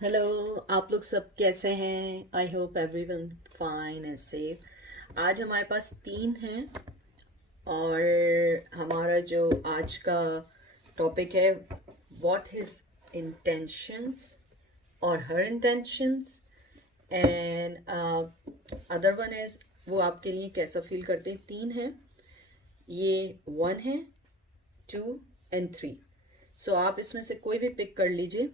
Hello. आप लोग सब कैसे हैं? I hope everyone fine and safe. आज हमारे पास तीन हैं और हमारा जो आज का टॉपिक है, व्हाट हिज इंटेंशंस और her intentions and other one is वो आपके लिए कैसा फील करते हैं। तीन हैं ये, वन है, टू एंड थ्री। सो आप इसमें से कोई भी पिक कर लीजिए।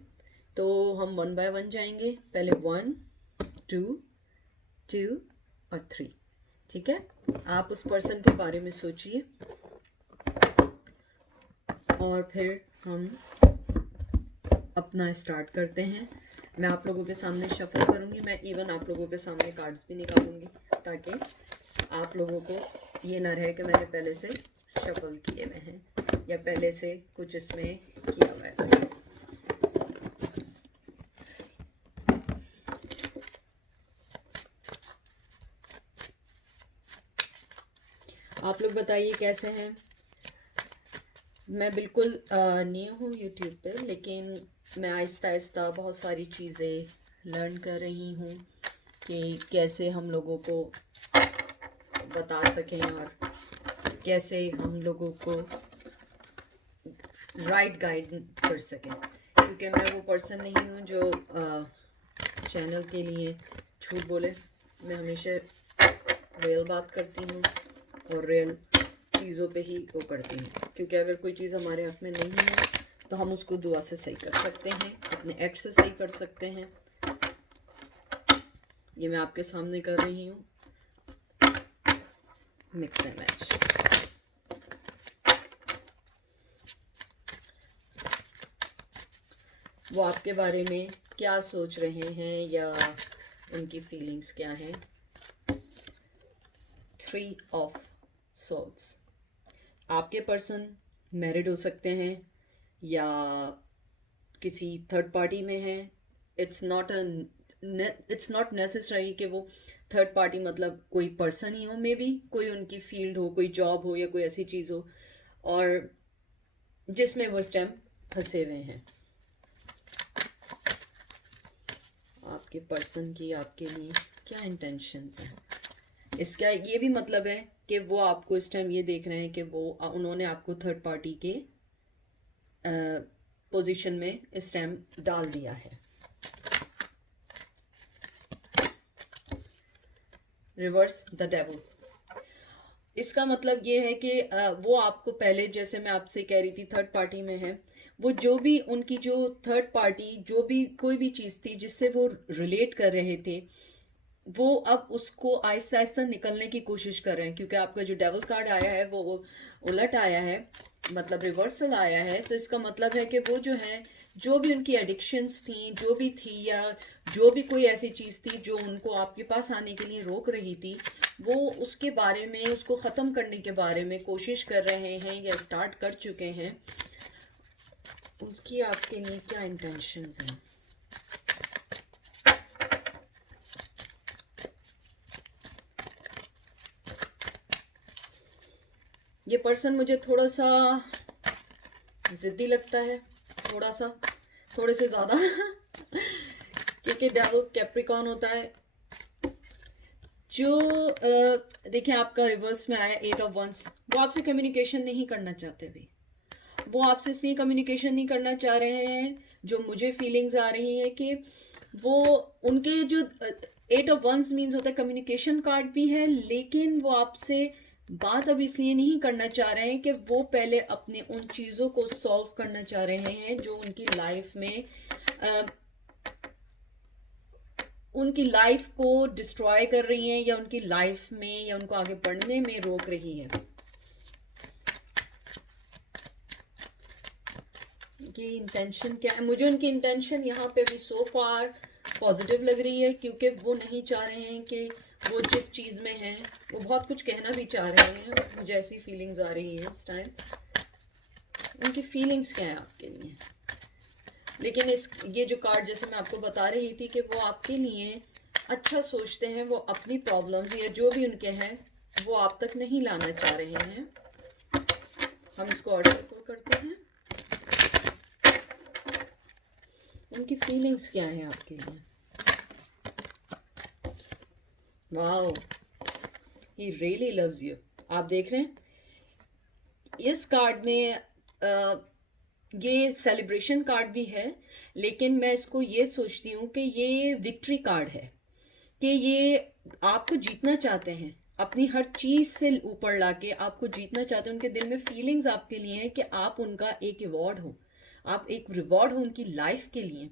तो हम वन बाय वन जाएंगे। पहले वन, टू, टू और थ्री। ठीक है। आप उस पर्सन के बारे में सोचिए और फिर हम अपना स्टार्ट करते हैं। मैं आप लोगों के सामने शफल करूँगी। मैं इवन आप लोगों के सामने कार्ड्स भी निकालूंगी ताकि आप लोगों को ये ना रहे कि मैंने पहले से शफल किए हुए हैं या पहले से कुछ इसमें किया हुआ है। आप लोग बताइए कैसे हैं। मैं बिल्कुल न्यू हूँ यूट्यूब पे, लेकिन मैं आहिस्ता आहिस्ता बहुत सारी चीज़ें लर्न कर रही हूँ कि कैसे हम लोगों को बता सकें और कैसे हम लोगों को राइट गाइड कर सकें। क्योंकि मैं वो पर्सन नहीं हूँ जो चैनल के लिए झूठ बोले। मैं हमेशा रियल बात करती हूँ और रियल चीज़ों पे ही वो करती हैं। क्योंकि अगर कोई चीज़ हमारे हाथ में नहीं है तो हम उसको दुआ से सही कर सकते हैं, अपने एक्ट से सही कर सकते हैं। ये मैं आपके सामने कर रही हूँ, मिक्स एंड मैच। वो आपके बारे में क्या सोच रहे हैं या उनकी फीलिंग्स क्या हैं। Three of swords. आपके पर्सन मैरिड हो सकते हैं या किसी थर्ड पार्टी में है। इट्स नॉट नेसेसरी कि वो थर्ड पार्टी मतलब कोई पर्सन ही हो। मे बी कोई उनकी फील्ड हो, कोई जॉब हो या कोई ऐसी चीज़ हो और जिसमें वो इस टाइम फंसे हुए हैं। आपके पर्सन की आपके लिए क्या इंटेंशंस हैं, इसका ये भी मतलब है कि वो आपको इस टाइम ये देख रहे हैं कि वो उन्होंने आपको थर्ड पार्टी के पोजीशन में इस टाइम डाल दिया है। Reverse the devil. इसका मतलब ये है कि वो आपको पहले, जैसे मैं आपसे कह रही थी, थर्ड पार्टी में है। वो जो भी उनकी जो थर्ड पार्टी जो भी कोई भी चीज़ थी जिससे वो रिलेट कर रहे थे, वो अब उसको आहिस्ता आहिस्ता निकलने की कोशिश कर रहे हैं। क्योंकि आपका जो डेविल कार्ड आया है वो उलट आया है, मतलब रिवर्सल आया है। तो इसका मतलब है कि वो जो है, जो भी उनकी एडिक्शंस थी, जो भी थी, या जो भी कोई ऐसी चीज़ थी जो उनको आपके पास आने के लिए रोक रही थी, वो उसके बारे में, उसको ख़त्म करने के बारे में कोशिश कर रहे हैं या स्टार्ट कर चुके हैं। उनकी आपके लिए क्या इंटेंशंस हैं? ये पर्सन मुझे थोड़ा सा ज़िद्दी लगता है, थोड़ा सा, थोड़े से ज़्यादा क्योंकि डेविल कैप्रिकॉन होता है। जो देखिए, आपका रिवर्स में आया एट ऑफ वंस। वो आपसे कम्युनिकेशन नहीं करना चाहते भी। वो आपसे इसलिए कम्युनिकेशन नहीं करना चाह रहे हैं, जो मुझे फीलिंग्स आ रही है कि वो उनके जो एट ऑफ वंस मीन्स होता है कम्युनिकेशन कार्ड भी है, लेकिन वो आपसे बात अब इसलिए नहीं करना चाह रहे हैं कि वो पहले अपने उन चीज़ों को सॉल्व करना चाह रहे हैं जो उनकी लाइफ में उनकी लाइफ को डिस्ट्रॉय कर रही हैं या उनकी लाइफ में या उनको आगे बढ़ने में रोक रही हैं। कि इंटेंशन क्या है? मुझे उनकी इंटेंशन यहाँ पे भी सो फार पॉजिटिव लग रही है, क्योंकि वो नहीं चाह रहे हैं कि वो जिस चीज़ में हैं, वो बहुत कुछ कहना भी चाह रहे हैं। मुझे ऐसी फीलिंग्स आ रही हैं इस टाइम। उनकी फीलिंग्स क्या है आपके लिए? लेकिन ये जो कार्ड, जैसे मैं आपको बता रही थी कि वो आपके लिए अच्छा सोचते हैं। वो अपनी प्रॉब्लम्स या जो भी उनके हैं वो आप तक नहीं लाना चाह रहे हैं। हम इसको और शफल करते हैं। उनकी फीलिंग्स क्या है आपके लिए? Wow, he really loves you. आप देख रहे हैं इस कार्ड में ये सेलिब्रेशन कार्ड भी है, लेकिन मैं इसको ये सोचती हूँ कि ये विक्ट्री कार्ड है, कि ये आपको जीतना चाहते हैं, अपनी हर चीज़ से ऊपर लाके आपको जीतना चाहते हैं। उनके दिल में फीलिंग्स आपके लिए हैं कि आप उनका एक रिवॉर्ड हो, आप एक रिवॉर्ड हो उनकी लाइफ के लिए।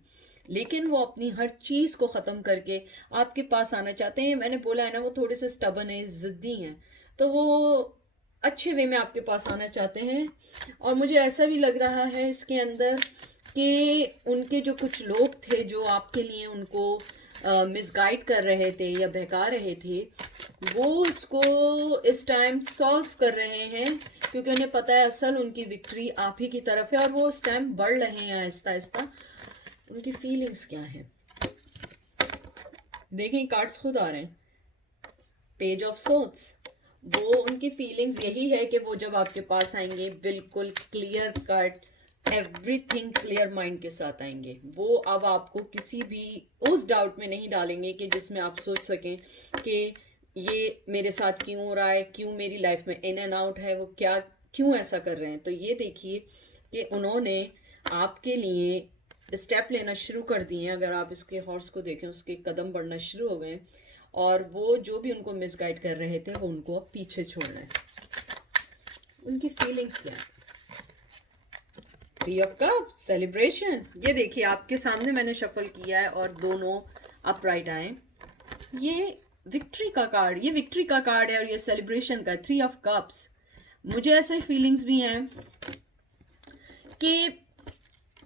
लेकिन वो अपनी हर चीज़ को ख़त्म करके आपके पास आना चाहते हैं। मैंने बोला है ना, वो थोड़े से स्टबन है, ज़िद्दी हैं, तो वो अच्छे वे में आपके पास आना चाहते हैं। और मुझे ऐसा भी लग रहा है इसके अंदर कि उनके जो कुछ लोग थे जो आपके लिए उनको मिसगाइड कर रहे थे या बहका रहे थे, वो इसको इस टाइम सॉल्व कर रहे हैं, क्योंकि उन्हें पता है असल उनकी विक्ट्री आप ही की तरफ है, और वो इस टाइम बढ़ रहे हैं आहिस्ता आहिस्ता। उनकी फीलिंग्स क्या है देखें, कार्ड्स खुद आ रहे हैं, पेज ऑफ सोर्ड्स। वो उनकी फीलिंग्स यही है कि वो जब आपके पास आएंगे बिल्कुल clear cut everything clear mind के साथ आएंगे। वो अब आपको किसी भी उस डाउट में नहीं डालेंगे कि जिसमें आप सोच सकें कि ये मेरे साथ क्यों हो रहा है, क्यों मेरी लाइफ में इन एंड आउट है, वो क्या क्यों ऐसा कर रहे हैं। तो ये देखिए कि उन्होंने आपके लिए स्टेप लेना शुरू कर दिए हैं। अगर आप इसके हॉर्स को देखें, उसके कदम बढ़ना शुरू हो गए, और वो जो भी उनको मिसगाइड कर रहे थे वो उनको अब पीछे छोड़ना है। उनकी फीलिंग्स क्या है? Three of cups, celebration. ये देखिए आपके सामने मैंने शफल किया है और दोनों अपराइट आए। ये विक्ट्री का कार्ड, ये विक्ट्री का कार्ड है और ये सेलिब्रेशन का, थ्री ऑफ कप्स। मुझे ऐसे फीलिंग्स भी हैं कि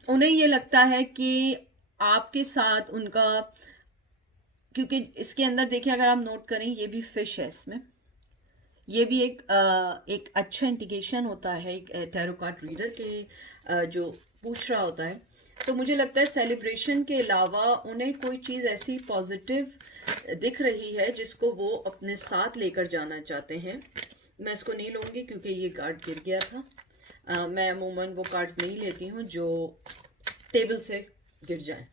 उन्हें ये लगता है कि आपके साथ उनका, क्योंकि इसके अंदर देखिए अगर आप नोट करें ये भी फिश है इसमें, ये भी एक अच्छा इंडिकेशन होता है टैरो कार्ड रीडर के जो पूछ रहा होता है। तो मुझे लगता है सेलिब्रेशन के अलावा उन्हें कोई चीज़ ऐसी पॉजिटिव दिख रही है जिसको वो अपने साथ लेकर जाना चाहते हैं। मैं इसको नहीं लूँगी क्योंकि ये कार्ड गिर गया था। मैं अमूमन वो कार्ड्स नहीं लेती हूँ जो टेबल से गिर जाए,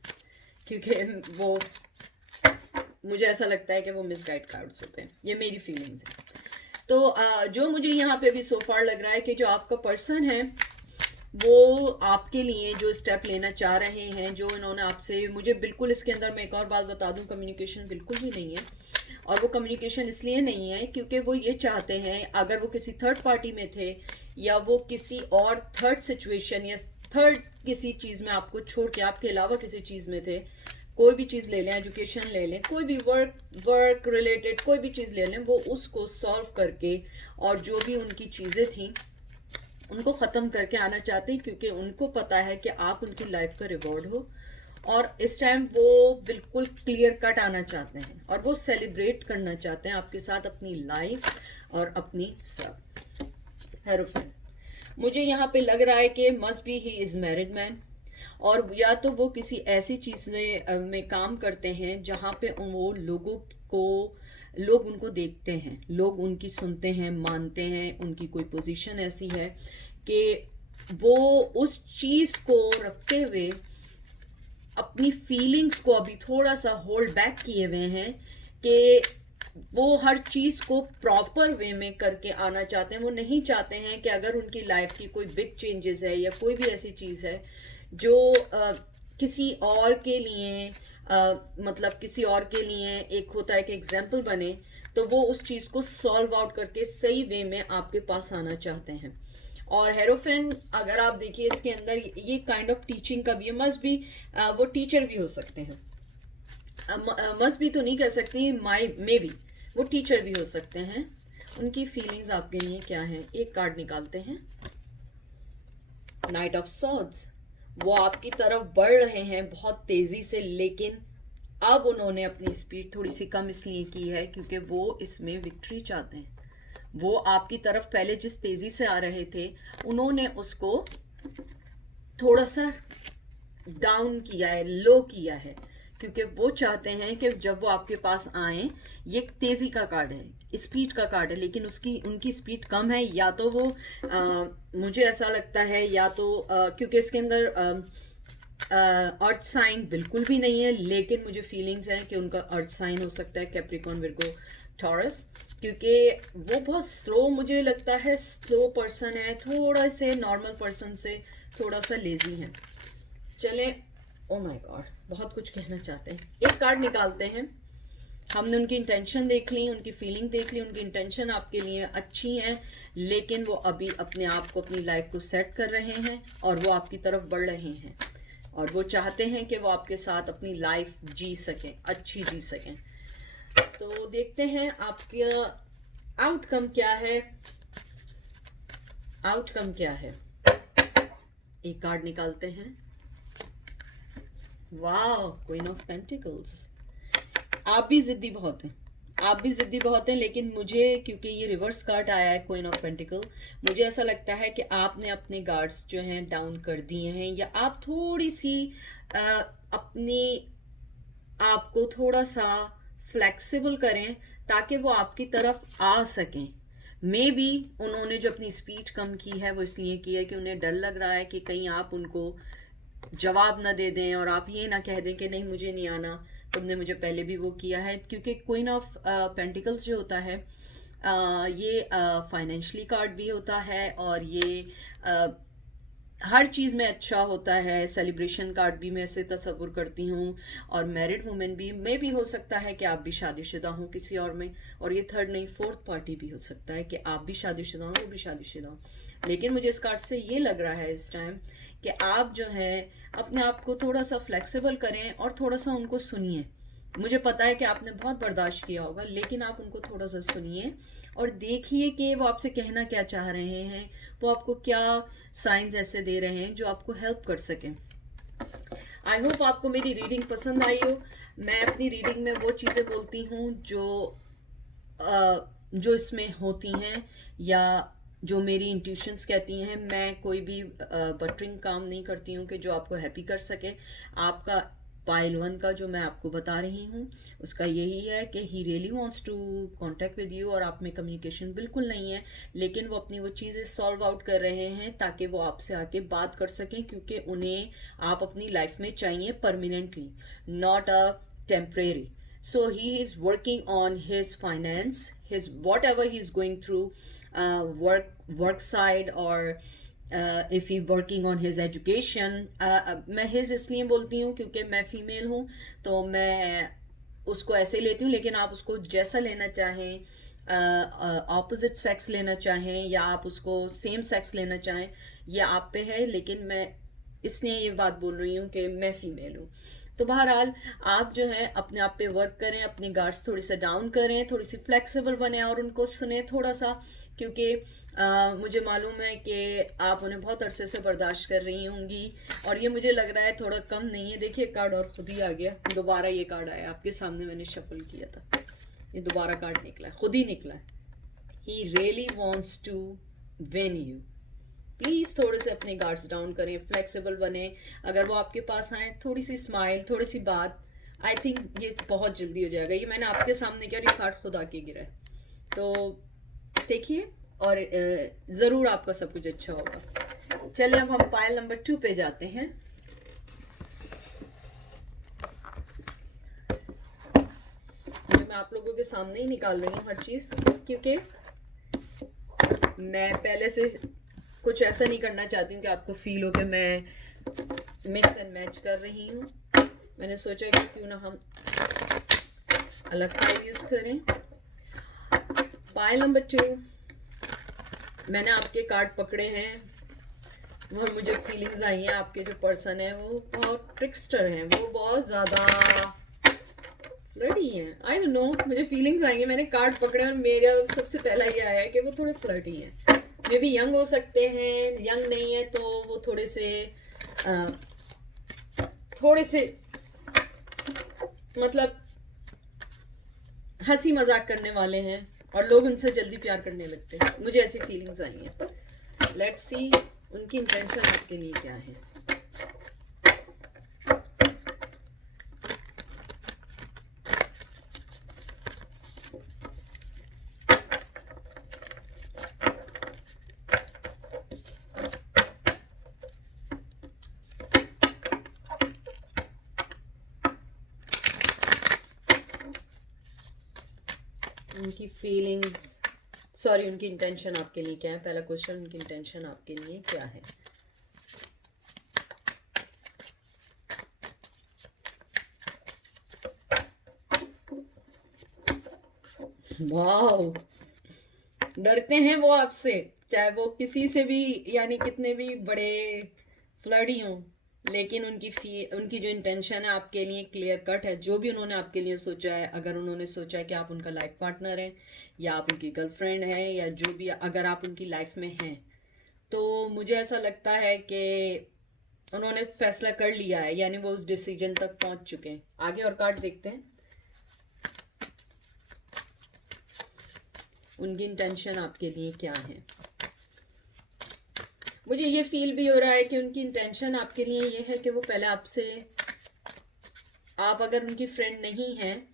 क्योंकि वो मुझे ऐसा लगता है कि वो मिसगाइड कार्ड्स होते हैं। ये मेरी फीलिंग्स है। तो जो मुझे यहाँ पे भी सो फार लग रहा है कि जो आपका पर्सन है वो आपके लिए जो स्टेप लेना चाह रहे हैं, जो इन्होंने आपसे, मुझे बिल्कुल इसके अंदर मैं एक और बात बता दूं, कम्युनिकेशन बिल्कुल भी नहीं है। और वो कम्युनिकेशन इसलिए नहीं है क्योंकि वो ये चाहते हैं, अगर वो किसी थर्ड पार्टी में थे या वो किसी और थर्ड सिचुएशन या थर्ड किसी चीज़ में आपको छोड़ के आपके अलावा किसी चीज़ में थे, कोई भी चीज़ ले लें, एजुकेशन ले लें, कोई भी वर्क रिलेटेड कोई भी चीज़ ले लें, वो उसको सॉल्व करके और जो भी उनकी चीज़ें थी उनको ख़त्म करके आना चाहते हैं, क्योंकि उनको पता है कि आप उनकी लाइफ का रिवॉर्ड हो। और इस टाइम वो बिल्कुल क्लियर कट आना चाहते हैं और वो सेलिब्रेट करना चाहते हैं आपके साथ अपनी लाइफ और अपनी सब। हेरोफेन, मुझे यहाँ पे लग रहा है कि must be he is married man, और या तो वो किसी ऐसी चीज़ में काम करते हैं जहाँ पे वो लोग उनको देखते हैं, लोग उनकी सुनते हैं, मानते हैं, उनकी कोई पोजीशन ऐसी है कि वो उस चीज़ को रखते हुए अपनी फीलिंग्स को अभी थोड़ा सा होल्ड बैक किए हुए हैं कि वो हर चीज़ को प्रॉपर वे में करके आना चाहते हैं। वो नहीं चाहते हैं कि अगर उनकी लाइफ की कोई बिग चेंजेस है या कोई भी ऐसी चीज़ है जो किसी और के लिए मतलब किसी और के लिए एक होता है कि एग्जाम्पल बने, तो वो उस चीज़ को सॉल्व आउट करके सही वे में आपके पास आना चाहते हैं। और हेरोफेन अगर आप देखिए इसके अंदर ये काइंड ऑफ टीचिंग का भी है, मस्ट भी वो टीचर भी हो सकते हैं, मस्ट भी तो नहीं कह सकती, मे बी वो टीचर भी हो सकते हैं। उनकी फीलिंग्स आपके लिए क्या है? एक कार्ड निकालते हैं, नाइट ऑफ सॉर्ड्स। वो आपकी तरफ बढ़ रहे हैं बहुत तेज़ी से, लेकिन अब उन्होंने अपनी स्पीड थोड़ी सी कम इसलिए की है क्योंकि वो इसमें विक्ट्री चाहते हैं। वो आपकी तरफ पहले जिस तेज़ी से आ रहे थे उन्होंने उसको थोड़ा सा डाउन किया है, लो किया है, क्योंकि वो चाहते हैं कि जब वो आपके पास आए, ये तेज़ी का कार्ड है, स्पीड का कार्ड है, लेकिन उनकी स्पीड कम है। या तो वो मुझे ऐसा लगता है, या तो क्योंकि इसके अंदर अर्थ साइन बिल्कुल भी नहीं है, लेकिन मुझे फीलिंग्स हैं कि उनका अर्थ साइन हो सकता है कैप्रिकॉर्न, विर्गो, टॉरस, क्योंकि वो बहुत स्लो, मुझे लगता है स्लो पर्सन है, थोड़ा से नॉर्मल पर्सन से थोड़ा सा लेजी है। चलें, ओ माय गॉड, बहुत कुछ कहना चाहते हैं। एक कार्ड निकालते हैं। हमने उनकी इंटेंशन देख ली, उनकी फीलिंग देख ली, उनकी इंटेंशन आपके लिए अच्छी है, लेकिन वो अभी अपने आप को, अपनी लाइफ को सेट कर रहे हैं और वो आपकी तरफ बढ़ रहे हैं और वो चाहते हैं कि वो आपके साथ अपनी लाइफ जी सकें, अच्छी जी सकें। तो देखते हैं आपका आउटकम क्या है। आउटकम क्या है, एक कार्ड निकालते हैं। वाह, क्वीन ऑफ पेंटिकल्स। आप भी जिद्दी बहुत हैं, आप भी जिद्दी बहुत हैं, लेकिन मुझे, क्योंकि ये रिवर्स कार्ड आया है क्वीन ऑफ पेंटिकल, मुझे ऐसा लगता है कि आपने अपने गार्ड्स जो हैं डाउन कर दिए हैं, या आप थोड़ी सी अपनी आपको थोड़ा सा फ्लेक्सिबल करें ताकि वो आपकी तरफ आ सकें। मे बी उन्होंने जो अपनी स्पीच कम की है वो इसलिए की है कि उन्हें डर लग रहा है कि कहीं आप उनको जवाब ना दे दें और आप ये ना कह दें कि नहीं मुझे नहीं आना, तुमने मुझे पहले भी वो किया है। क्योंकि क्वीन ऑफ पेंटिकल्स जो होता है ये फाइनेंशली कार्ड भी होता है और ये हर चीज़ में अच्छा होता है। सेलिब्रेशन कार्ड भी मैं ऐसे तस्वुर करती हूँ, और मैरिड वुमेन भी, मे भी हो सकता है कि आप भी शादीशुदा हों किसी और में, और ये थर्ड नहीं फोर्थ पार्टी भी हो सकता है कि आप भी शादीशुदा हों, वो भी शादीशुदा हों। लेकिन मुझे इस कार्ड से ये लग रहा है इस टाइम कि आप जो है अपने आप को थोड़ा सा फ्लेक्सिबल करें और थोड़ा सा उनको सुनिए। मुझे पता है कि आपने बहुत बर्दाश्त किया होगा, लेकिन आप उनको थोड़ा सा सुनिए और देखिए कि वो आपसे कहना क्या चाह रहे हैं, वो आपको क्या साइंस ऐसे दे रहे हैं जो आपको हेल्प कर सकें। आई होप आपको मेरी रीडिंग पसंद आई हो। मैं अपनी रीडिंग में वो चीज़ें बोलती हूँ जो इसमें होती हैं, या जो मेरी इंट्यूशंस कहती हैं। मैं कोई भी बटरिंग काम नहीं करती हूँ कि जो आपको हैप्पी कर सके। आपका पाइल 1 का जो मैं आपको बता रही हूँ उसका यही है कि he really wants to contact with you, और आप में कम्युनिकेशन बिल्कुल नहीं है, लेकिन वो अपनी वो चीज़ें सॉल्व आउट कर रहे हैं ताकि वो आपसे आके बात कर सकें, क्योंकि उन्हें आप अपनी लाइफ में चाहिए permanently, not a temporary. So he is working on his finance, his whatever he's going through, work side, or if he working on his education. मैं his इसलिए बोलती हूँ क्योंकि मैं फीमेल हूँ, तो मैं उसको ऐसे लेती हूँ, लेकिन आप उसको जैसा लेना चाहें, ऑपोजिट सेक्स लेना चाहें या आप उसको सेम सेक्स लेना चाहें, ये आप पे है। लेकिन मैं इसलिए ये बात बोल रही हूँ कि मैं फीमेल हूँ। तो बहरहाल आप जो है अपने आप पे वर्क करें, अपनी गार्ड्स थोड़ी सा डाउन करें, थोड़ी सी फ्लेक्सिबल बने और उनको सुने थोड़ा सा, क्योंकि मुझे मालूम है कि आप उन्हें बहुत अरसे से बर्दाश्त कर रही होंगी, और ये मुझे लग रहा है थोड़ा कम नहीं है। देखिए कार्ड और खुद ही आ गया, दोबारा ये कार्ड आया आपके सामने, मैंने शफल किया था, ये दोबारा कार्ड निकला है, खुद ही निकला है। He really wants to win you. Please थोड़े से अपने गार्ड्स डाउन करें, फ्लेक्सिबल बने। अगर वो आपके पास आए, थोड़ी सी स्माइल, थोड़ी सी बात, आई थिंक ये बहुत जल्दी हो जाएगा। ये मैंने आपके सामने किया, ये कार्ड खुद आके गिरा है, तो देखिए और ज़रूर आपका सब कुछ अच्छा होगा। चलिए अब हम पायल नंबर 2 पे जाते हैं। मैं आप लोगों के सामने ही निकाल रही हूँ हर चीज़, क्योंकि मैं पहले से कुछ ऐसा नहीं करना चाहती हूँ कि आपको फील हो कि मैं मिक्स एंड मैच कर रही हूँ। मैंने सोचा कि क्यों ना हम अलग पाइल यूज़ करें। पाइल नंबर 2, मैंने आपके कार्ड पकड़े हैं, वो मुझे फीलिंग्स आई हैं। आपके जो पर्सन है वो बहुत ट्रिक्स्टर हैं, वो बहुत ज़्यादा फ्लर्टी हैं। आई डोंट नो, मुझे फीलिंग्स आई हैं, मैंने कार्ड पकड़े और मेरा सबसे पहला ये आया है कि वो थोड़े फ्लर्टी हैं। मे भी यंग हो सकते हैं, यंग नहीं है तो वो थोड़े से मतलब हंसी मजाक करने वाले हैं और लोग उनसे जल्दी प्यार करने लगते हैं। मुझे ऐसी फीलिंग्स आई हैं। लेट्स सी उनकी इंटेंशन आपके लिए क्या है। उनकी फीलिंग्स, सॉरी, उनकी इंटेंशन आपके लिए क्या है? पहला क्वेश्चन, उनकी इंटेंशन आपके लिए क्या है? वाओ, डरते हैं वो आपसे, चाहे वो किसी से भी, यानी कितने भी बड़े फ्लर्टी हों, लेकिन उनकी जो इंटेंशन है आपके लिए क्लियर कट है। जो भी उन्होंने आपके लिए सोचा है, अगर उन्होंने सोचा है कि आप उनका लाइफ पार्टनर हैं, या आप उनकी गर्लफ्रेंड हैं, या जो भी, अगर आप उनकी लाइफ में हैं, तो मुझे ऐसा लगता है कि उन्होंने फैसला कर लिया है, यानी वो उस डिसीजन तक पहुंच चुके हैं। आगे और कार्ड देखते हैं, उनकी इंटेंशन आपके लिए क्या है। मुझे ये फील भी हो रहा है कि उनकी इंटेंशन आपके लिए ये है कि वो पहले आपसे, आप अगर उनकी फ्रेंड नहीं हैं,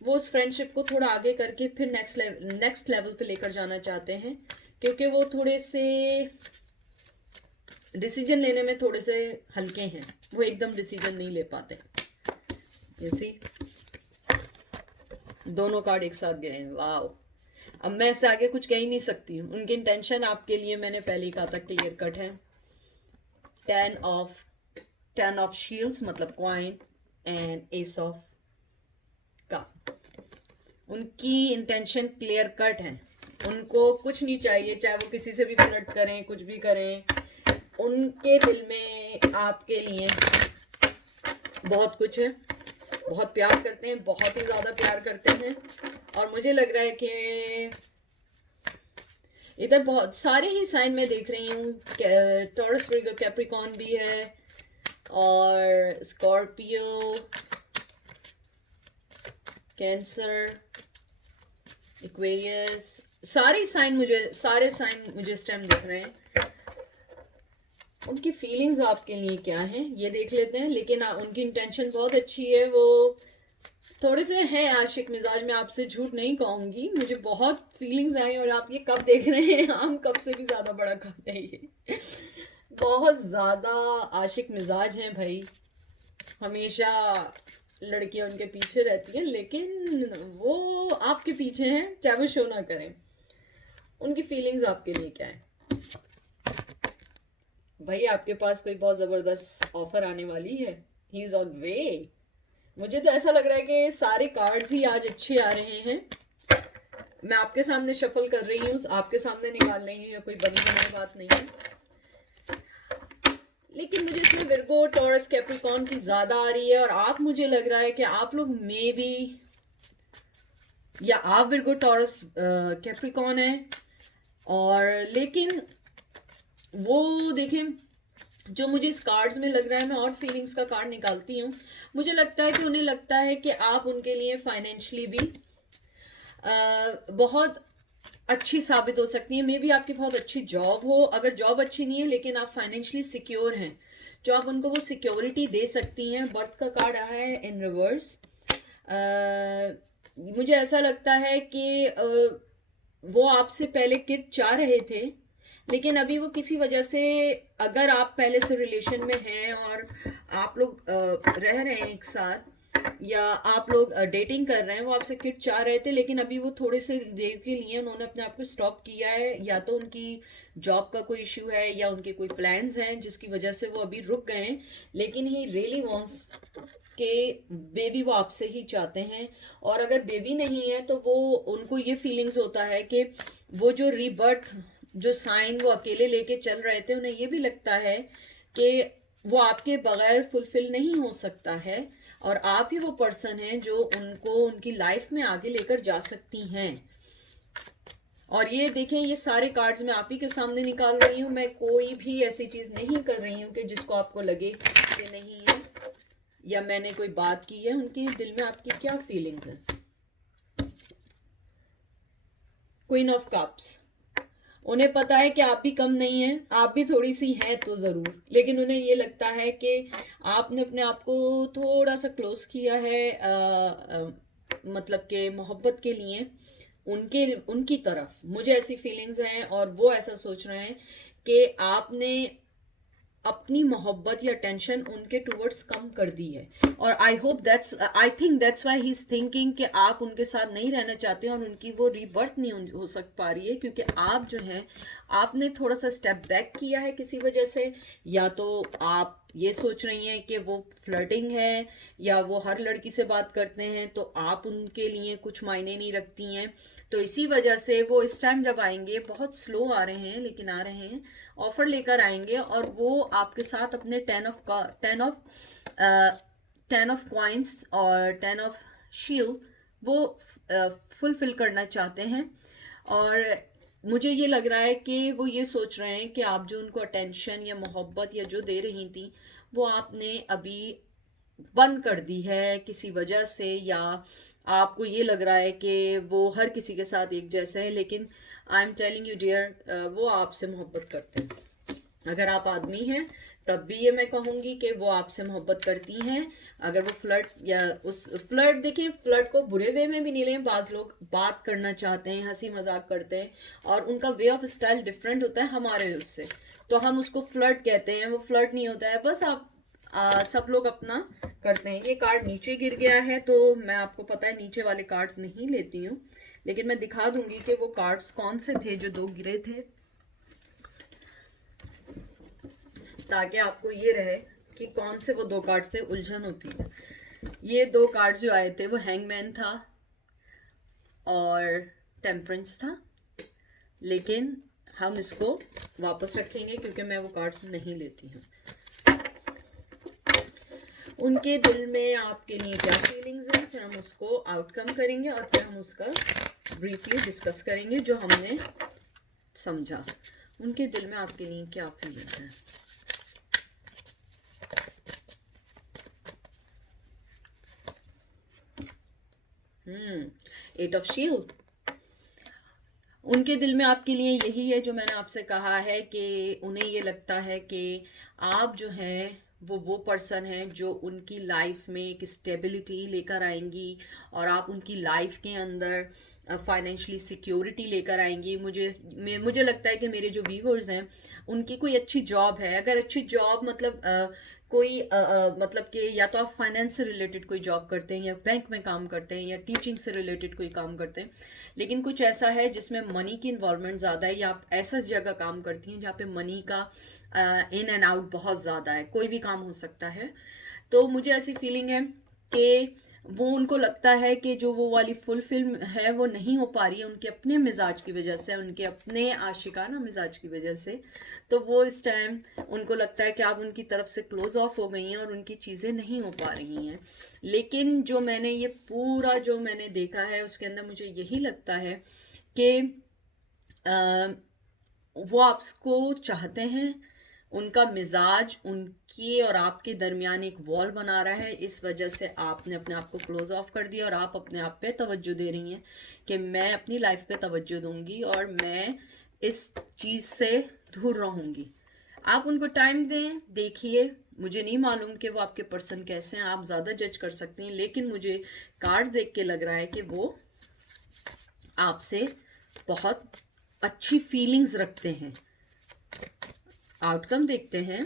वो उस फ्रेंडशिप को थोड़ा आगे करके फिर नेक्स्ट लेवल पे लेकर जाना चाहते हैं, क्योंकि वो थोड़े से डिसीजन लेने में थोड़े से हल्के हैं, वो एकदम डिसीजन नहीं ले पाते। इसी दोनों कार्ड एक साथ गए हैं, वाह। अब मैं इससे आगे कुछ कह ही नहीं सकती हूँ। उनकी इंटेंशन आपके लिए मैंने पहले ही कहा था, क्लियर कट है। टेन ऑफ शील्ड्स मतलब coin, and S of cup. उनकी इंटेंशन क्लियर कट है, उनको कुछ नहीं चाहिए, चाहे वो किसी से भी फ्लर्ट करें, कुछ भी करें, उनके दिल में आपके लिए बहुत कुछ है, बहुत प्यार करते हैं, बहुत ही ज़्यादा प्यार करते हैं। और मुझे लग रहा है कि इधर बहुत सारे ही साइन में देख रही हूँ, टॉरस, वर्गो, कैप्रिकॉर्न भी है, और स्कॉर्पियो, कैंसर, एक्वेरियस, सारे साइन मुझे इस टाइम दिख रहे हैं। उनकी फीलिंग्स आपके लिए क्या हैं ये देख लेते हैं। लेकिन उनकी इंटेंशन बहुत अच्छी है, वो थोड़े से हैं आशिक मिजाज में, आपसे झूठ नहीं कहूँगी, मुझे बहुत फीलिंग्स आई। और आप ये कब देख रहे हैं, हम कब से भी ज़्यादा बड़ा कब है ये। बहुत ज़्यादा आशिक मिजाज हैं भाई, हमेशा लड़कियां उनके पीछे रहती हैं, लेकिन वो आपके पीछे हैं, चाहे वो शो ना करें। उनकी फीलिंग्स आपके लिए क्या है भाई? आपके पास कोई बहुत ज़बरदस्त ऑफर आने वाली है, ही इज़ ऑन वे। मुझे तो ऐसा लग रहा है कि सारे कार्ड्स ही आज अच्छे आ रहे हैं। मैं आपके सामने शफल कर रही हूँ, आपके सामने निकाल रही हूँ, या कोई बनी बनाई बात नहीं है, लेकिन मुझे इसमें विर्गो, टॉरस, कैप्रिकॉर्न की ज़्यादा आ रही है। और आप, मुझे लग रहा है कि आप लोग मे बी, या आप विर्गो, टॉरस, कैप्रिकॉर्न है, और लेकिन वो देखें, जो मुझे इस कार्ड्स में लग रहा है, मैं और फीलिंग्स का कार्ड निकालती हूँ। मुझे लगता है कि उन्हें लगता है कि आप उनके लिए फाइनेंशियली भी बहुत अच्छी साबित हो सकती है। मे बी आपकी बहुत अच्छी जॉब हो, अगर जॉब अच्छी नहीं है लेकिन आप फाइनेंशियली सिक्योर हैं, जो आप उनको वो सिक्योरिटी दे सकती हैं। बर्थ का कार्ड आया है इन रिवर्स। मुझे ऐसा लगता है कि वो आपसे पहले किड चाह रहे थे, लेकिन अभी वो किसी वजह से, अगर आप पहले से रिलेशन में हैं और आप लोग रह रहे हैं एक साथ, या आप लोग डेटिंग कर रहे हैं, वो आपसे किड चाह रहे थे, लेकिन अभी वो थोड़े से देर के लिए उन्होंने अपने आप को स्टॉप किया है। या तो उनकी जॉब का कोई इश्यू है, या उनके कोई प्लान्स हैं जिसकी वजह से वो अभी रुक गए हैं। लेकिन ही रियली वॉन्ट्स के बेबी वो आपसे ही चाहते हैं। और अगर बेबी नहीं है तो वो, उनको ये फीलिंग्स होता है कि वो जो रीबर्थ, जो साइन वो अकेले लेके चल रहे थे, उन्हें ये भी लगता है कि वो आपके बगैर फुलफिल नहीं हो सकता है, और आप ही वो पर्सन हैं जो उनको उनकी लाइफ में आगे लेकर जा सकती हैं। और ये देखें, ये सारे कार्ड्स मैं आप ही के सामने निकाल रही हूँ, मैं कोई भी ऐसी चीज़ नहीं कर रही हूँ कि जिसको आपको लगे कि नहीं है, या मैंने कोई बात की है। उनके दिल में आपकी क्या फीलिंग्स हैं? क्वीन ऑफ कप्स, उन्हें पता है कि आप भी कम नहीं हैं, आप भी थोड़ी सी हैं तो ज़रूर, लेकिन उन्हें ये लगता है कि आपने अपने आप को थोड़ा सा क्लोज किया है, मतलब कि मोहब्बत के लिए उनकी तरफ। मुझे ऐसी फीलिंग्स हैं, और वो ऐसा सोच रहे हैं कि आपने अपनी मोहब्बत या टेंशन उनके टूवर्ड्स कम कर दी है। और I think that's why he is thinking कि आप उनके साथ नहीं रहना चाहते और उनकी वो रीबर्थ नहीं हो सक पा रही है, क्योंकि आप जो हैं आपने थोड़ा सा स्टेप बैक किया है किसी वजह से, या तो आप ये सोच रही हैं कि वो फ्लर्टिंग है या वो हर लड़की से बात करते हैं तो आप उनके लिए कुछ मायने नहीं रखती हैं। तो इसी वजह से वो इस टाइम जब आएंगे, बहुत स्लो आ रहे हैं लेकिन आ रहे हैं, ऑफर लेकर आएंगे और वो आपके साथ अपने टेन ऑफ क्वाइंस और 10 ऑफ शील्ड वो फुलफिल करना चाहते हैं। और मुझे ये लग रहा है कि वो ये सोच रहे हैं कि आप जो उनको अटेंशन या मोहब्बत या जो दे रही थी वो आपने अभी बंद कर दी है किसी वजह से, या आपको ये लग रहा है कि वो हर किसी के साथ एक जैसे है। लेकिन I am telling you dear, वो आपसे मोहब्बत करते हैं। अगर आप आदमी हैं तब भी ये मैं कहूँगी कि वो आपसे मोहब्बत करती हैं। अगर वो फ्लर्ट या उस फ्लर्ट, देखिए फ्लर्ट को बुरे वे में भी नहीं लें, बाज़ लोग बात करना चाहते हैं, हंसी मजाक करते हैं और उनका वे ऑफ स्टाइल डिफरेंट होता है हमारे उससे, तो हम उसको फ्लर्ट कहते हैं। वो फ्लर्ट नहीं होता है, बस आप सब लोग अपना करते हैं। ये कार्ड नीचे गिर गया है तो मैं, आपको पता है नीचे वाले कार्ड्स नहीं लेती हूँ, लेकिन मैं दिखा दूंगी कि वो कार्ड्स कौन से थे जो 2 गिरे थे, ताकि आपको ये रहे कि कौन से वो 2 कार्ड से उलझन होती है। ये 2 कार्ड जो आए थे वो हैंगमैन था और टेम्परेंस था, लेकिन हम इसको वापस रखेंगे क्योंकि मैं वो कार्ड्स नहीं लेती हूँ। उनके दिल में आपके लिए क्या फीलिंग्स हैं, फिर हम उसको आउटकम करेंगे और फिर हम उसका ब्रीफली डिस्कस करेंगे जो हमने समझा। उनके दिल में आपके लिए क्या फीलिंग्स हैं। एट ऑफ शील्ड, उनके दिल में आपके लिए यही है जो मैंने आपसे कहा है कि उन्हें ये लगता है कि आप जो हैं वो पर्सन है जो उनकी लाइफ में एक स्टेबिलिटी लेकर आएंगी और आप उनकी लाइफ के अंदर फाइनेंशियली सिक्योरिटी लेकर आएंगी। मुझे लगता है कि मेरे जो व्यूअर्स हैं उनकी कोई अच्छी जॉब है। अगर अच्छी जॉब मतलब कोई मतलब कि या तो आप फाइनेंस से रिलेटेड कोई जॉब करते हैं या बैंक में काम करते हैं या टीचिंग से रिलेटेड कोई काम करते हैं, लेकिन कुछ ऐसा है जिसमें मनी की इन्वॉल्वमेंट ज़्यादा है, या आप ऐसा जगह काम करती हैं जहाँ पे मनी का इन एंड आउट बहुत ज़्यादा है, कोई भी काम हो सकता है। तो मुझे ऐसी फीलिंग है कि वो, उनको लगता है कि जो वो वाली फुलफिल है वो नहीं हो पा रही है उनके अपने मिजाज की वजह से, उनके अपने आशिकाना मिजाज की वजह से। तो वो इस टाइम उनको लगता है कि आप उनकी तरफ से क्लोज ऑफ हो गई हैं और उनकी चीज़ें नहीं हो पा रही हैं। लेकिन जो मैंने ये पूरा जो मैंने देखा है उसके अंदर मुझे यही लगता है कि वो आपको चाहते हैं। उनका मिजाज उनकी और आपके दरमियान एक वॉल बना रहा है, इस वजह से आपने अपने आप को क्लोज ऑफ कर दिया और आप अपने आप पे तवज्जो दे रही हैं कि मैं अपनी लाइफ पे तवज्जो दूंगी और मैं इस चीज़ से दूर रहूंगी। आप उनको टाइम दें, देखिए। मुझे नहीं मालूम कि वो आपके पर्सन कैसे हैं, आप ज़्यादा जज कर सकती हैं, लेकिन मुझे कार्ड्स देख के लग रहा है कि वो आपसे बहुत अच्छी फीलिंग्स रखते हैं। आउटकम देखते हैं,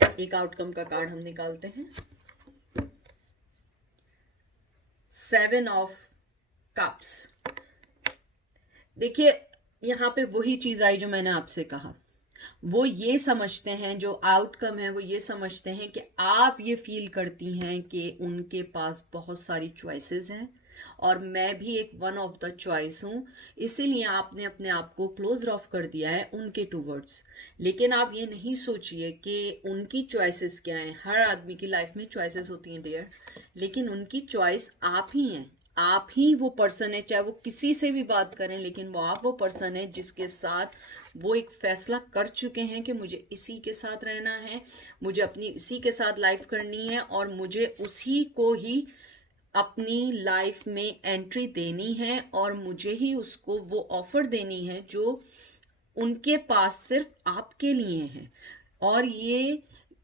एक आउटकम का कार्ड हम निकालते हैं। 7 ऑफ कप्स। देखिए यहाँ पे वही चीज आई जो मैंने आपसे कहा। वो ये समझते हैं, जो आउटकम है वो ये समझते हैं कि आप ये फील करती हैं कि उनके पास बहुत सारी चॉइसेस हैं और मैं भी एक वन ऑफ द चॉइस हूँ, इसीलिए आपने अपने आप को क्लोज ऑफ कर दिया है उनके टूवर्ड्स। लेकिन आप ये नहीं सोचिए कि उनकी चॉइसेस क्या हैं। हर आदमी की लाइफ में चॉइसेस होती हैं डियर, लेकिन उनकी चॉइस आप ही हैं। आप ही वो पर्सन है, चाहे वो किसी से भी बात करें, लेकिन वो आप वो पर्सन है जिसके साथ वो एक फैसला कर चुके हैं कि मुझे इसी के साथ रहना है, मुझे अपनी इसी के साथ लाइफ करनी है और मुझे उसी को ही अपनी लाइफ में एंट्री देनी है और मुझे ही उसको वो ऑफर देनी है जो उनके पास सिर्फ आपके लिए है। और ये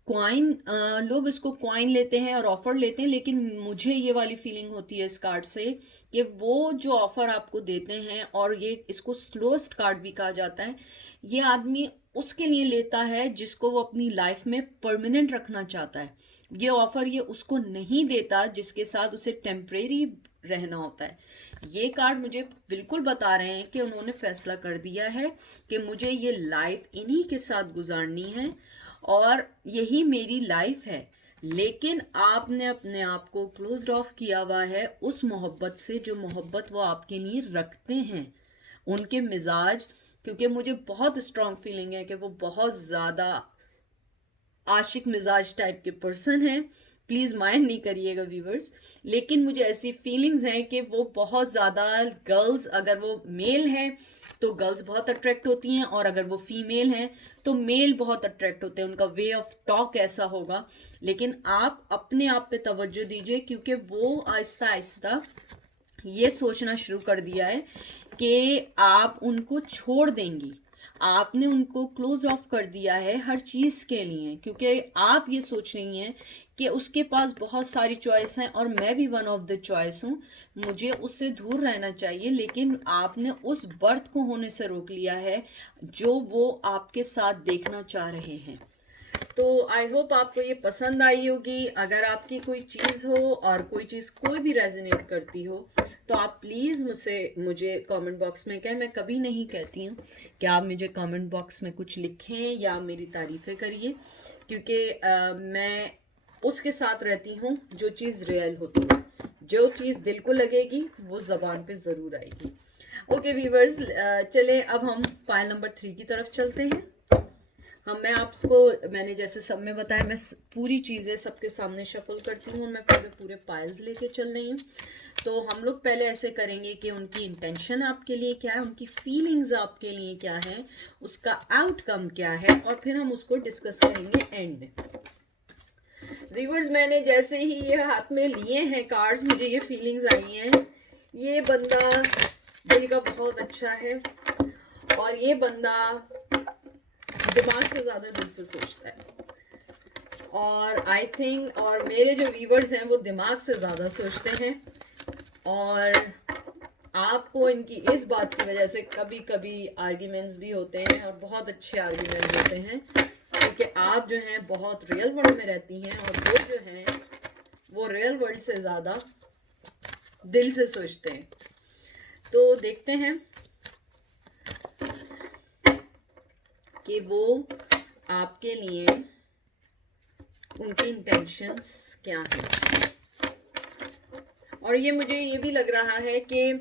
क्वाइन, लोग इसको क्वाइन लेते हैं और ऑफर लेते हैं, लेकिन मुझे ये वाली फीलिंग होती है इस कार्ड से कि वो जो ऑफर आपको देते हैं, और ये इसको स्लोएस्ट कार्ड भी कहा जाता है, ये आदमी उसके लिए लेता है जिसको वो अपनी लाइफ में परमानेंट रखना चाहता है। ये ऑफर ये उसको नहीं देता जिसके साथ उसे टेम्परेरी रहना होता है। ये कार्ड मुझे बिल्कुल बता रहे हैं कि उन्होंने फैसला कर दिया है कि मुझे ये लाइफ इन्हीं के साथ गुजारनी है और यही मेरी लाइफ है। लेकिन आपने अपने आप को क्लोज्ड ऑफ किया हुआ है उस मोहब्बत से जो मोहब्बत वो आपके लिए रखते हैं, उनके मिजाज, क्योंकि मुझे बहुत स्ट्रॉन्ग फीलिंग है कि वो बहुत ज़्यादा आशिक मिजाज टाइप के पर्सन हैं। प्लीज़ माइंड नहीं करिएगा व्यूवर्स, लेकिन मुझे ऐसी फीलिंग्स हैं कि वो बहुत ज़्यादा गर्ल्स, अगर वो मेल हैं तो गर्ल्स बहुत अट्रैक्ट होती हैं, और अगर वो फीमेल हैं तो मेल बहुत अट्रैक्ट होते हैं। उनका वे ऑफ टॉक ऐसा होगा। लेकिन आप अपने आप पे तवज्जो दीजिए, क्योंकि वो आहिस्ता आहिस्ता ये सोचना शुरू कर दिया है कि आप उनको छोड़ देंगी। आपने उनको क्लोज ऑफ कर दिया है हर चीज़ के लिए, क्योंकि आप ये सोच रही हैं कि उसके पास बहुत सारी चॉइस हैं और मैं भी वन ऑफ द चॉइस हूँ, मुझे उससे दूर रहना चाहिए। लेकिन आपने उस बर्थ को होने से रोक लिया है जो वो आपके साथ देखना चाह रहे हैं। तो आई होप आपको ये पसंद आई होगी। अगर आपकी कोई चीज़ हो और कोई चीज़ कोई भी रेजोनेट करती हो तो आप प्लीज़ मुझे कमेंट बॉक्स में कहें। मैं कभी नहीं कहती हूँ कि आप मुझे कमेंट बॉक्स में कुछ लिखें या मेरी तारीफ़ें करिए, क्योंकि मैं उसके साथ रहती हूँ जो चीज़ रियल होती है। जो चीज़ दिल को लगेगी वो ज़बान पे ज़रूर आएगी। ओके व्यूवर्स, चलें अब हम पायल नंबर 3 की तरफ चलते हैं। मैंने जैसे सब में बताया, मैं पूरी चीज़ें सबके सामने शफल करती हूँ। मैं पूरे पायल्स लेके चल रही हूँ। तो हम लोग पहले ऐसे करेंगे कि उनकी इंटेंशन आपके लिए क्या है, उनकी फीलिंग्स आपके लिए क्या है, उसका आउटकम क्या है, और फिर हम उसको डिस्कस करेंगे एंड में। व्यूअर्स, मैंने जैसे ही ये हाथ में लिए हैं कार्ड्स, मुझे ये फीलिंग्स आई हैं। ये बंदा दिल का बहुत अच्छा है और ये बंदा दिमाग से ज़्यादा दिल से सोचता है। और आई थिंक, और मेरे जो व्यूवर्स हैं वो दिमाग से ज़्यादा सोचते हैं। और आपको इनकी इस बात की वजह से कभी कभी आर्ग्यूमेंट्स भी होते हैं, और बहुत अच्छे आर्ग्यूमेंट्स होते हैं, क्योंकि आप जो हैं बहुत रियल वर्ल्ड में रहती हैं और वो जो हैं वो रियल वर्ल्ड से ज़्यादा दिल से सोचते हैं। तो देखते हैं कि वो आपके लिए उनकी इंटेंशंस क्या हैं। और ये मुझे ये भी लग रहा है कि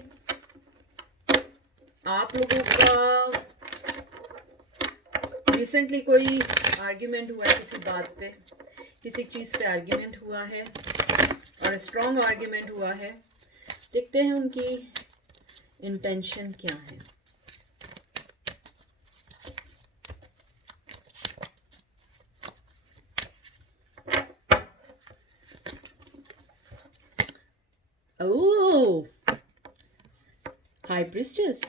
आप लोगों का रिसेंटली कोई आर्ग्यूमेंट हुआ है किसी बात पे, किसी चीज़ पे आर्ग्यूमेंट हुआ है और स्ट्रॉन्ग आर्ग्यूमेंट हुआ है। देखते हैं उनकी इंटेंशन क्या है। ओह, हाई प्रिस्टेस,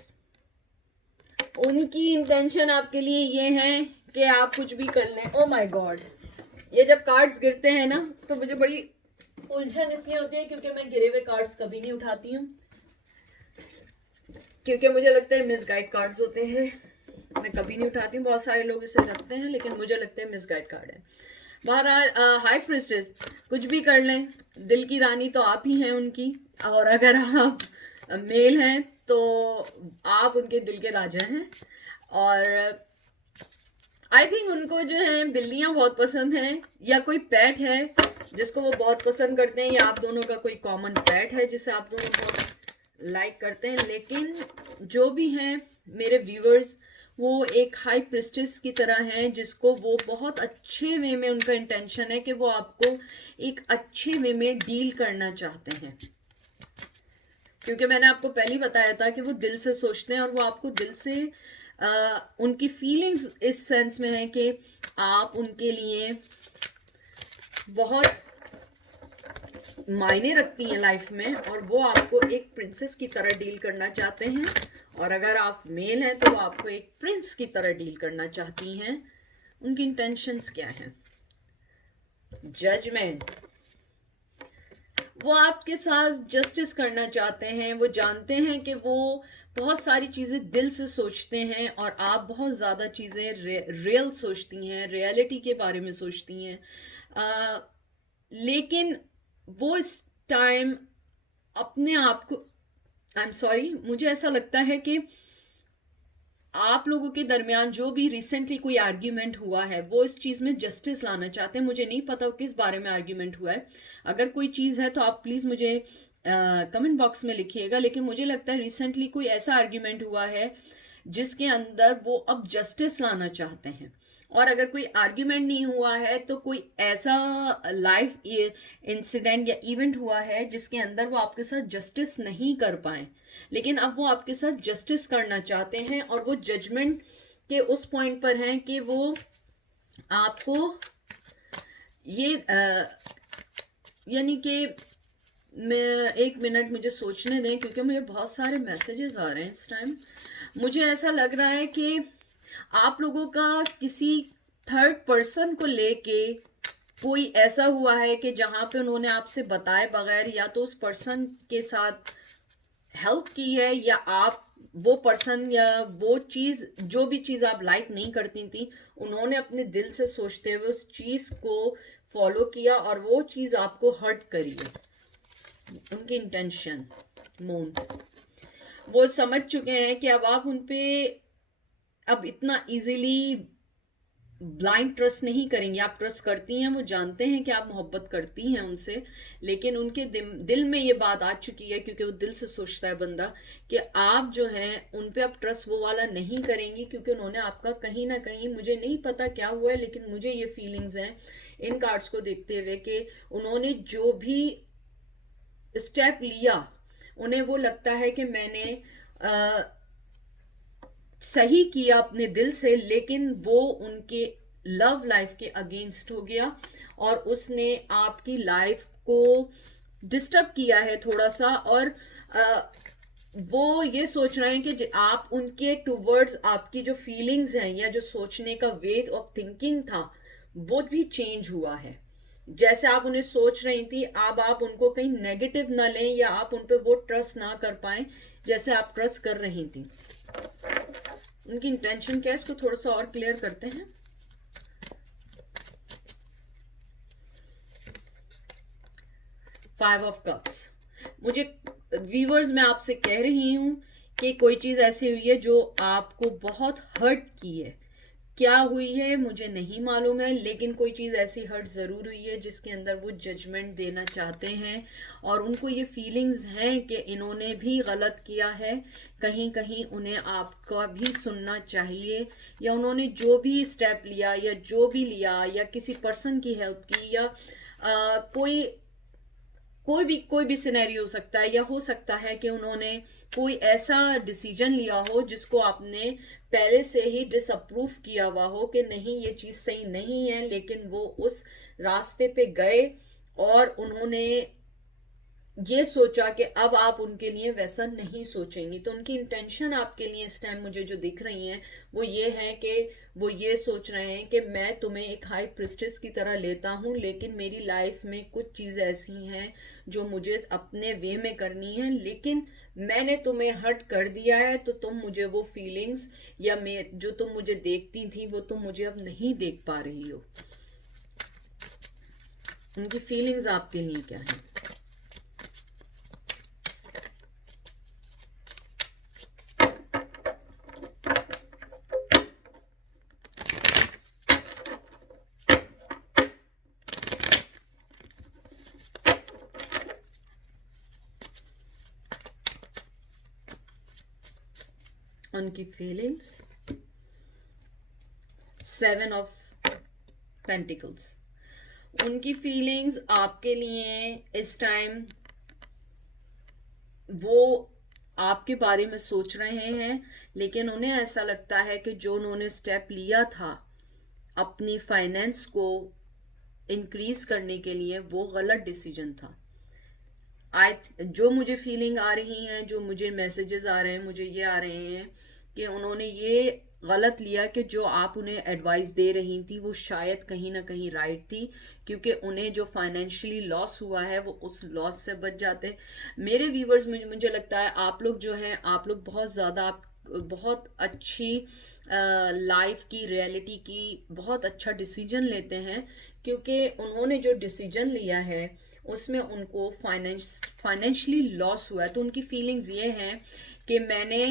उनकी इंटेंशन आपके लिए ये है कि आप कुछ भी कर लें। ओ माय गॉड, ये जब कार्ड्स गिरते हैं ना तो मुझे बड़ी उलझन इसलिए होती है क्योंकि मैं गिरे हुए कार्ड्स कभी नहीं उठाती हूँ, क्योंकि मुझे लगता है मिसगाइड कार्ड्स होते हैं। मैं कभी नहीं उठाती हूँ। बहुत सारे लोग इसे रखते हैं, लेकिन मुझे लगता है मिसगाइड कार्ड है। बहरहाल हाई प्रिस्टेस, कुछ भी कर लें, दिल की रानी तो आप ही हैं उनकी। और अगर आप मेल हैं तो आप उनके दिल के राजा हैं। और आई थिंक उनको जो है बिल्लियाँ बहुत पसंद हैं, या कोई पेट है जिसको वो बहुत पसंद करते हैं, या आप दोनों का कोई कॉमन पेट है जिसे आप दोनों बहुत लाइक करते हैं। लेकिन जो भी हैं मेरे व्यूअर्स, वो एक हाई प्रिस्टेस की तरह हैं जिसको वो बहुत अच्छे वे में, उनका इंटेंशन है कि वो आपको एक अच्छे वे में डील करना चाहते हैं। क्योंकि मैंने आपको पहले ही बताया था कि वो दिल से सोचते हैं और वो आपको दिल से उनकी फीलिंग्स इस सेंस में है कि आप उनके लिए बहुत मायने रखती हैं लाइफ में, और वो आपको एक प्रिंसेस की तरह डील करना चाहते हैं। और अगर आप मेल हैं तो वो आपको एक प्रिंस की तरह डील करना चाहती हैं। उनकी इंटेंशंस क्या हैं? जजमेंट। वो आपके साथ जस्टिस करना चाहते हैं। वो जानते हैं कि वो बहुत सारी चीज़ें दिल से सोचते हैं और आप बहुत ज़्यादा चीज़ें रियल सोचती हैं, रियलिटी के बारे में सोचती हैं। अ, लेकिन वो इस टाइम अपने आप को, आई एम सॉरी, मुझे ऐसा लगता है कि आप लोगों के दरमियान जो भी रिसेंटली कोई आर्ग्यूमेंट हुआ है वो इस चीज़ में जस्टिस लाना चाहते हैं। मुझे नहीं पता वो किस बारे में आर्ग्यूमेंट हुआ है। अगर कोई चीज़ है तो आप प्लीज़ मुझे कमेंट बॉक्स में लिखिएगा। लेकिन मुझे लगता है रिसेंटली कोई ऐसा आर्ग्यूमेंट हुआ है जिसके अंदर वो अब जस्टिस लाना चाहते हैं। और अगर कोई आर्ग्यूमेंट नहीं हुआ है तो कोई ऐसा लाइफ इंसिडेंट या इवेंट हुआ है जिसके अंदर वो आपके साथ जस्टिस नहीं कर पाए, लेकिन अब वो आपके साथ जस्टिस करना चाहते हैं और वो जजमेंट के उस पॉइंट पर हैं कि वो आपको ये यानी कि मैं, एक मिनट मुझे सोचने दें क्योंकि मुझे बहुत सारे मैसेजेस आ रहे हैं इस टाइम। मुझे ऐसा लग रहा है कि आप लोगों का किसी थर्ड पर्सन को लेके कोई ऐसा हुआ है कि जहाँ पे उन्होंने आपसे बताए बगैर या तो उस पर्सन के साथ हेल्प की है या आप वो पर्सन या वो चीज़, जो भी चीज़ आप लाइक नहीं करती थी, उन्होंने अपने दिल से सोचते हुए उस चीज़ को फॉलो किया और वो चीज़ आपको हर्ट करी है। उनकी इंटेंशन मून, वो समझ चुके हैं कि अब आप उन पे अब इतना इजीली ब्लाइंड ट्रस्ट नहीं करेंगे। आप ट्रस्ट करती हैं, वो जानते हैं कि आप मोहब्बत करती हैं उनसे, लेकिन उनके दिल में ये बात आ चुकी है क्योंकि वो दिल से सोचता है बंदा कि आप जो हैं उन पे अब ट्रस्ट वो वाला नहीं करेंगी क्योंकि उन्होंने आपका कहीं ना कहीं, मुझे नहीं पता क्या हुआ है लेकिन मुझे ये फीलिंग्स हैं इन कार्ड्स को देखते हुए कि उन्होंने जो भी स्टेप लिया उन्हें वो लगता है कि मैंने सही किया अपने दिल से, लेकिन वो उनके लव लाइफ के अगेंस्ट हो गया और उसने आपकी लाइफ को डिस्टर्ब किया है थोड़ा सा। और वो ये सोच रहे हैं कि आप उनके टूवर्ड्स, आपकी जो फीलिंग्स हैं या जो सोचने का वे ऑफ थिंकिंग था वो भी चेंज हुआ है। जैसे आप उन्हें सोच रही थी, अब आप उनको कहीं नेगेटिव ना लें या आप उन पर वो ट्रस्ट ना कर पाए जैसे आप ट्रस्ट कर रही थी। उनकी इंटेंशन क्या है, इसको थोड़ा सा और क्लियर करते हैं। फाइव ऑफ कप्स, मुझे व्यूवर्स, मैं आपसे कह रही हूं कि कोई चीज ऐसी हुई है जो आपको बहुत हर्ट की है। क्या हुई है मुझे नहीं मालूम है, लेकिन कोई चीज़ ऐसी हर्ट ज़रूर हुई है जिसके अंदर वो जजमेंट देना चाहते हैं और उनको ये फीलिंग्स हैं कि इन्होंने भी गलत किया है। कहीं कहीं उन्हें आपका भी सुनना चाहिए, या उन्होंने जो भी स्टेप लिया या जो भी लिया या किसी पर्सन की हेल्प की या कोई भी सिनेरियो हो सकता है, या हो सकता है कि उन्होंने कोई ऐसा डिसीजन लिया हो जिसको आपने पहले से ही डिसअप्रूव किया हुआ हो कि नहीं ये चीज़ सही नहीं है, लेकिन वो उस रास्ते पे गए और उन्होंने ये सोचा कि अब आप उनके लिए वैसा नहीं सोचेंगी। तो उनकी इंटेंशन आपके लिए इस टाइम मुझे जो दिख रही हैं वो ये है कि वो ये सोच रहे हैं कि मैं तुम्हें एक हाई प्रिस्टेस की तरह लेता हूँ, लेकिन मेरी लाइफ में कुछ चीज़ ऐसी हैं जो मुझे अपने वे में करनी है, लेकिन मैंने तुम्हें हर्ट कर दिया है तो तुम मुझे वो फीलिंग्स या मैं जो तुम मुझे देखती थी वो तुम मुझे अब नहीं देख पा रही हो। उनकी फीलिंग्स आपके लिए क्या है? उनकी फीलिंग्स, सेवन ऑफ पेंटिकल्स, उनकी फीलिंग्स आपके लिए इस टाइम वो आपके बारे में सोच रहे हैं, लेकिन उन्हें ऐसा लगता है कि जो उन्होंने स्टेप लिया था अपनी फाइनेंस को इंक्रीज करने के लिए वो गलत डिसीजन था। जो मुझे फीलिंग आ रही है, जो मुझे मैसेजेस आ रहे हैं, मुझे ये आ रहे हैं कि उन्होंने ये गलत लिया कि जो आप उन्हें एडवाइस दे रही थी वो शायद कहीं ना कहीं राइट थी, क्योंकि उन्हें जो फाइनेंशियली लॉस हुआ है वो उस लॉस से बच जाते। मेरे व्यूवर्स, मुझे लगता है आप लोग जो हैं, आप लोग बहुत ज़्यादा, बहुत अच्छी लाइफ की रियलिटी की बहुत अच्छा डिसीजन लेते हैं, क्योंकि उन्होंने जो डिसीजन लिया है उसमें उनको फाइनेंशियली लॉस हुआ है। तो उनकी फीलिंग्स ये हैं कि मैंने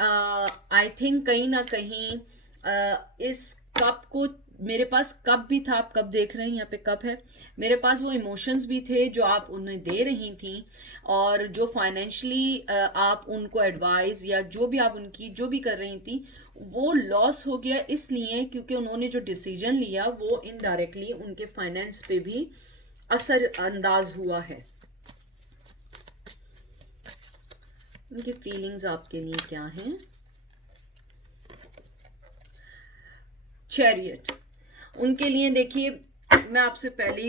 आई थिंक कहीं ना कहीं इस कप को, मेरे पास कप भी था, आप कप देख रहे हैं यहाँ पे कप है, मेरे पास वो इमोशंस भी थे जो आप उन्हें दे रही थी, और जो फाइनेंशियली आप उनको एडवाइस या जो भी आप उनकी जो भी कर रही थी वो लॉस हो गया, इसलिए क्योंकि उन्होंने जो डिसीजन लिया वो इनडायरेक्टली उनके फाइनेंस पे भी असर अंदाज हुआ है। उनकी फीलिंग्स आपके लिए क्या हैं? चैरियट उनके लिए, देखिए मैं आपसे पहले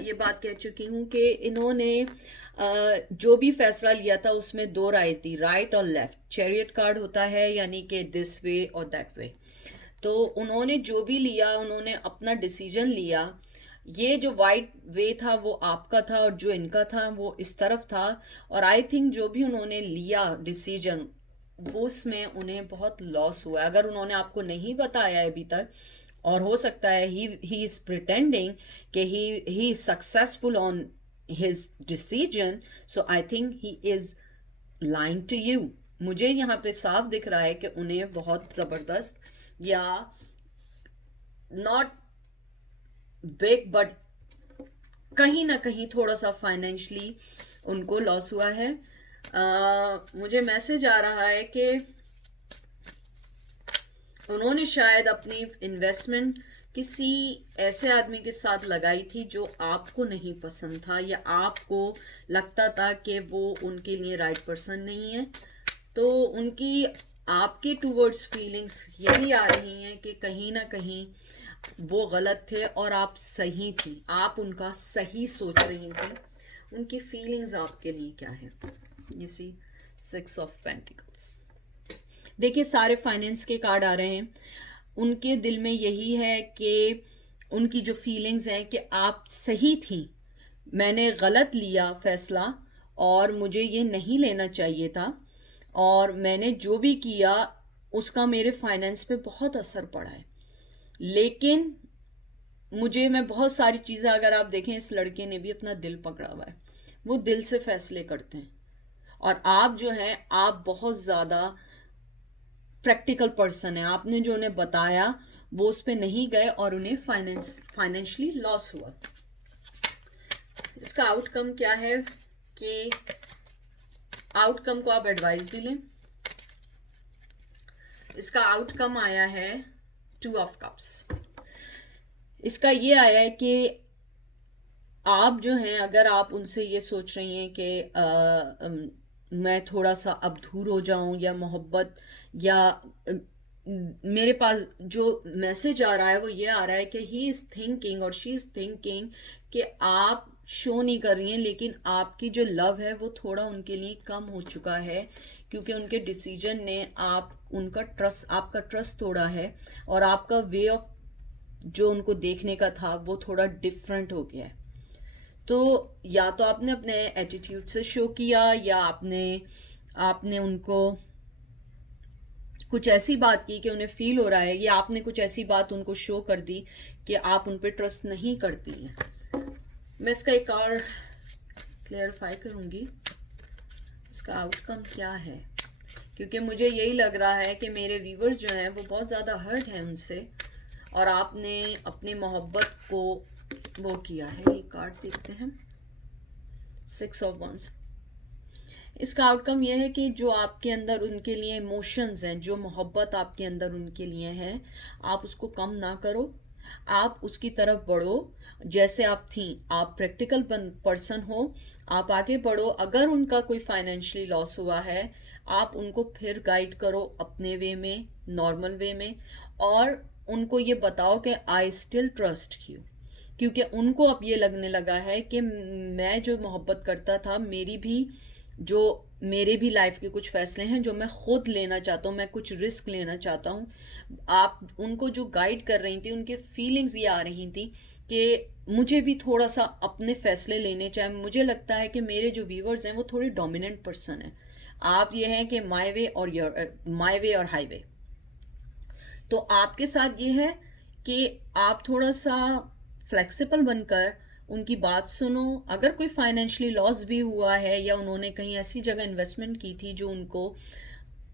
ये बात कह चुकी हूँ कि इन्होंने जो भी फैसला लिया था उसमें दो राय थी, राइट और लेफ्ट। चैरियट कार्ड होता है यानी कि दिस वे और दैट वे। तो उन्होंने जो भी लिया, उन्होंने अपना डिसीजन लिया। ये जो वाइट वे था वो आपका था और जो इनका था वो इस तरफ था। और आई थिंक जो भी उन्होंने लिया डिसीजन वो उसमें उन्हें बहुत लॉस हुआ। अगर उन्होंने आपको नहीं बताया अभी तक, और हो सकता है ही इज प्रिटेंडिंग कि he is successful on his decision, so I think he is lying to you. मुझे यहाँ पे साफ दिख रहा है कि उन्हें बहुत ज़बरदस्त, या नॉट बिग बट कहीं ना कहीं थोड़ा सा फाइनेंशियली उनको लॉस हुआ है। मुझे मैसेज आ रहा है कि उन्होंने शायद अपनी इन्वेस्टमेंट किसी ऐसे आदमी के साथ लगाई थी जो आपको नहीं पसंद था, या आपको लगता था कि वो उनके लिए राइट पर्सन नहीं है। तो उनकी आपके टूवर्ड्स फीलिंग्स यही आ रही हैं कि कहीं ना कहीं वो गलत थे और आप सही थी, आप उनका सही सोच रही थी। उनकी फीलिंग्स आपके लिए क्या है? You see 6 of pentacles. देखिए सारे फाइनेंस के कार्ड आ रहे हैं। उनके दिल में यही है कि उनकी जो फीलिंग्स हैं कि आप सही थी, मैंने गलत लिया फैसला और मुझे ये नहीं लेना चाहिए था, और मैंने जो भी किया उसका मेरे फाइनेंस पे बहुत असर पड़ा है। लेकिन मैं बहुत सारी चीज़ें, अगर आप देखें इस लड़के ने भी अपना दिल पकड़ा हुआ है, वो दिल से फैसले करते हैं। और आप जो हैं, आप बहुत ज़्यादा प्रैक्टिकल पर्सन है। आपने जो उन्हें बताया वो उस पर नहीं गए और उन्हें फाइनेंशियली लॉस हुआ। इसका आउटकम क्या है कि आउटकम को आप एडवाइस भी लें। इसका आउटकम आया है 2 ऑफ कप्स। इसका ये आया है कि आप जो हैं, अगर आप उनसे ये सोच रही हैं कि मैं थोड़ा सा अब दूर हो जाऊं, या मोहब्बत, या मेरे पास जो मैसेज आ रहा है वो ये आ रहा है कि ही इज़ थिंकिंग और शी इज़ थिंकिंग कि आप शो नहीं कर रही हैं, लेकिन आपकी जो लव है वो थोड़ा उनके लिए कम हो चुका है, क्योंकि उनके डिसीजन ने आपका ट्रस्ट तोड़ा है, और आपका वे ऑफ जो उनको देखने का था वो थोड़ा डिफरेंट हो गया है। तो या तो आपने अपने एटीट्यूड से शो किया, या आपने उनको कुछ ऐसी बात की कि उन्हें फील हो रहा है, या आपने कुछ ऐसी बात उनको शो कर दी कि आप उन पर ट्रस्ट नहीं करती हैं। मैं इसका एक और क्लियरिफाई करूँगी, इसका आउटकम क्या है, क्योंकि मुझे यही लग रहा है कि मेरे व्यूवर्स जो हैं वो बहुत ज़्यादा हर्ट हैं उनसे, और आपने अपनी मोहब्बत को वो किया है। ये कार्ड देखते हैं, 6 ऑफ वंस। इसका आउटकम यह है कि जो आपके अंदर उनके लिए इमोशंस हैं, जो मोहब्बत आपके अंदर उनके लिए है, आप उसको कम ना करो, आप उसकी तरफ बढ़ो। जैसे आप थी, आप प्रैक्टिकल पर्सन हो, आप आगे बढ़ो। अगर उनका कोई फाइनेंशियली लॉस हुआ है, आप उनको फिर गाइड करो अपने वे में, नॉर्मल वे में, और उनको ये बताओ कि आई स्टिल ट्रस्ट यू, क्योंकि उनको अब ये लगने लगा है कि मैं जो मोहब्बत करता था, जो मेरे भी लाइफ के कुछ फैसले हैं जो मैं खुद लेना चाहता हूँ, मैं कुछ रिस्क लेना चाहता हूँ। आप उनको जो गाइड कर रही थी, उनके फीलिंग्स ये आ रही थी कि मुझे भी थोड़ा सा अपने फैसले लेने चाहिए। मुझे लगता है कि मेरे जो व्यूवर्स हैं वो थोड़े डोमिनेंट पर्सन हैं। आप ये हैं कि माय वे और हाईवे। तो आपके साथ ये है कि आप थोड़ा सा फ्लेक्सिबल बनकर उनकी बात सुनो। अगर कोई फाइनेंशियली लॉस भी हुआ है या उन्होंने कहीं ऐसी जगह इन्वेस्टमेंट की थी जो उनको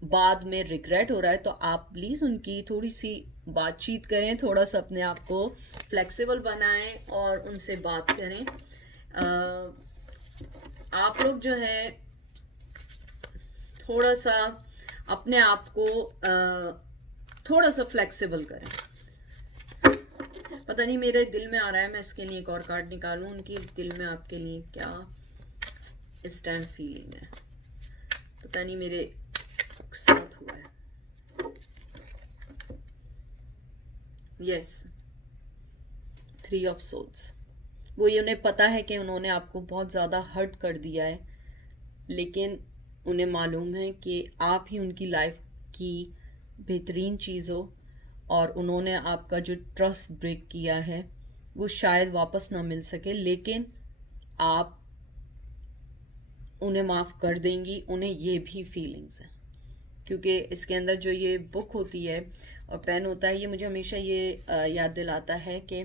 बाद में रिग्रेट हो रहा है, तो आप प्लीज़ उनकी थोड़ी सी बातचीत करें, थोड़ा सा अपने आप को फ्लेक्सिबल बनाएं और उनसे बात करें। आप लोग जो है थोड़ा सा अपने आप को थोड़ा सा फ्लेक्सिबल करें। पता नहीं मेरे दिल में आ रहा है, मैं इसके लिए एक और कार्ड निकालूं। उनकी दिल में आपके लिए क्या इस टाइम फीलिंग है, पता नहीं मेरे साथ हुआ है। Yes, 3 of souls. वो ये उन्हें पता है कि उन्होंने आपको बहुत ज़्यादा हर्ट कर दिया है, लेकिन उन्हें मालूम है कि आप ही उनकी लाइफ की बेहतरीन चीज़ हो, और उन्होंने आपका जो ट्रस्ट ब्रेक किया है वो शायद वापस ना मिल सके, लेकिन आप उन्हें माफ़ कर देंगी। उन्हें ये भी फीलिंग्स हैं, क्योंकि इसके अंदर जो ये बुक होती है और पेन होता है, ये मुझे हमेशा ये याद दिलाता है कि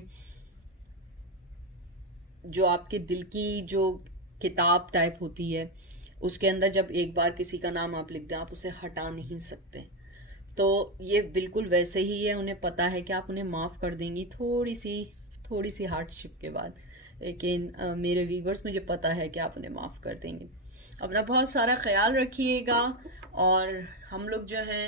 जो आपके दिल की जो किताब टाइप होती है, उसके अंदर जब एक बार किसी का नाम आप लिख दें, आप उसे हटा नहीं सकते। तो ये बिल्कुल वैसे ही है। उन्हें पता है कि आप उन्हें माफ़ कर देंगी थोड़ी सी हार्डशिप के बाद, लेकिन मेरे व्यूवर्स, मुझे पता है कि आप उन्हें माफ़ कर देंगे। अपना बहुत सारा ख्याल रखिएगा, और हम लोग जो हैं